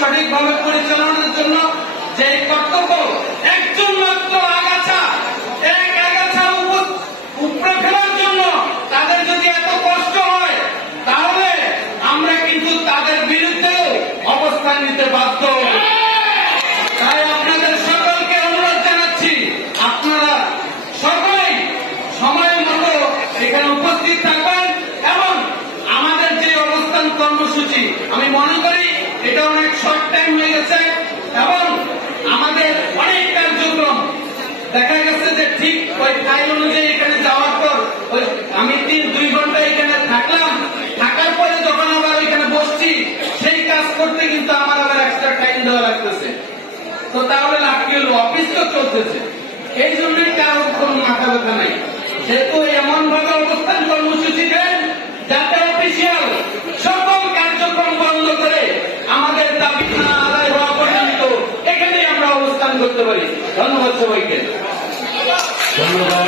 সঠিকভাবে পরিচালনার জন্য যে কর্তব্য একজন মাত্র আগাছা এক আগাছা উপড়ে ফেলার জন্য তাদের যদি এত কষ্ট হয়, তাহলে আমরা কিন্তু তাদের বিরুদ্ধে অবস্থান নিতে বাধ্য হব। তাই আপনাদের সকলকে অনুরোধ জানাচ্ছি, আপনারা সকলেই সময় মতো এখানে উপস্থিত থাকবেন এবং আমাদের যে অবস্থান কর্মসূচি, আমি মনে করি এটা অনেক শর্ট টাইম হয়ে গেছে এবং আমাদের অনেক কার্যক্রম দেখা গেছে যে ঠিক ওই ফাইল অনুযায়ী এখানে যাওয়ার পর আমি 2 ঘন্টা এখানে থাকলাম, থাকার পরে যখন আবার এখানে বসছি সেই কাজ করতে কিন্তু আমার আবার এক্সট্রা টাইম দেওয়া লাগতেছে। তো তাহলে লাভ কি হলো? অফিস তো চলতেছে, এই জন্যই কারোর কোন মাথা ব্যথা নাই। যেহেতু এমন ভাবে অবস্থান কর্মসূচি দেন যাতে অফিসিয়াল সকল কার্যক্রম বন্ধ করে আমাদের দাবি না আদায় হওয়া পর্যন্ত এখানেই আমরা অবস্থান করতে পারি। ধন্যবাদ সবাইকে। ধন্যবাদ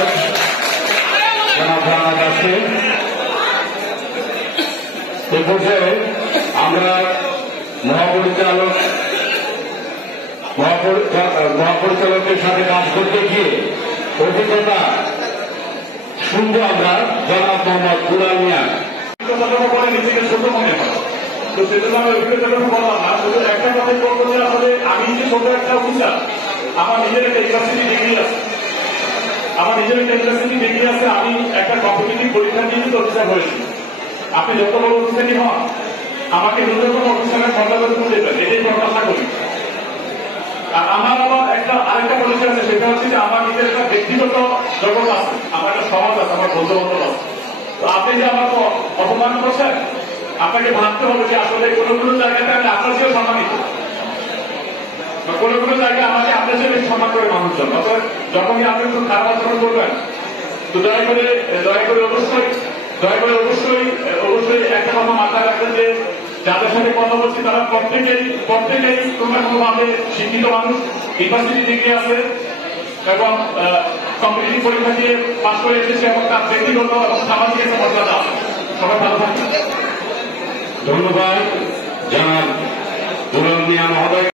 জনাব কাছে। এ পর্যায়ে আমরা মহাপরিচালকের সাথে কাজ করতে গিয়ে অভিজ্ঞতা শুনবো আমরা জনাব মোহাম্মদ দুলাল মিয়া। নিজেকে ছোট মনে হয়, তো সেজন্য আমি অভিজ্ঞতাটা বললাম না, শুধু একটা কথাই বলবো যে আসলে আমি যে ছোট একটা অফিসার, আমার নিজের একটা ইউনিভার্সিটি ডিগ্রি আছে, আমি একটা কম্পিটিটিভ পরীক্ষা দিয়ে কিন্তু অফিসার হয়েছি। আপনি যত বড় অফিসারই হন, আমাকে ন্যূনতম অফিসারের মর্যাদা দেবেন, এটাই প্রত্যাশা করি। আর আমার আবার আরেকটা পলিসি আছে, সেটা হচ্ছে যে আমার নিজের একটা ব্যক্তিগত জগৎ আছে, আমার একটা সমাজ আছে, আমার বন্ধু বান্ধব আছে। তো আপনি যে আমাকে অপমান করছেন, আপনাকে ভাবতে হবে যে আসলে কোনো জায়গাতে আমি আপনার চেয়েও সম্মানিত, কোনো জায়গায় আমাকে আপনার চেয়ে বেশি সম্মান করে মানুষজন। অর্থাৎ যখনই আপনি খুব খারাপ আচরণ করবেন, তো দয়া করে অবশ্যই একটা কথা মাথায় রাখবেন যে যাদের সাথে কথা বলছি তারা প্রত্যেকেই কোনো না কোনোভাবে শিক্ষিত মানুষ, ইউনিভার্সিটি ডিগ্রি আছে এবং কম্পিটিটিভ পরীক্ষা দিয়ে পাস করে এসেছে এবং তার ব্যক্তিগত এবং সামাজিক একটা মর্যাদা আছে। সবাই ভালো থাকবেন। ধন্যবাদ জনাব দুলাল মিয়া মহোদয়।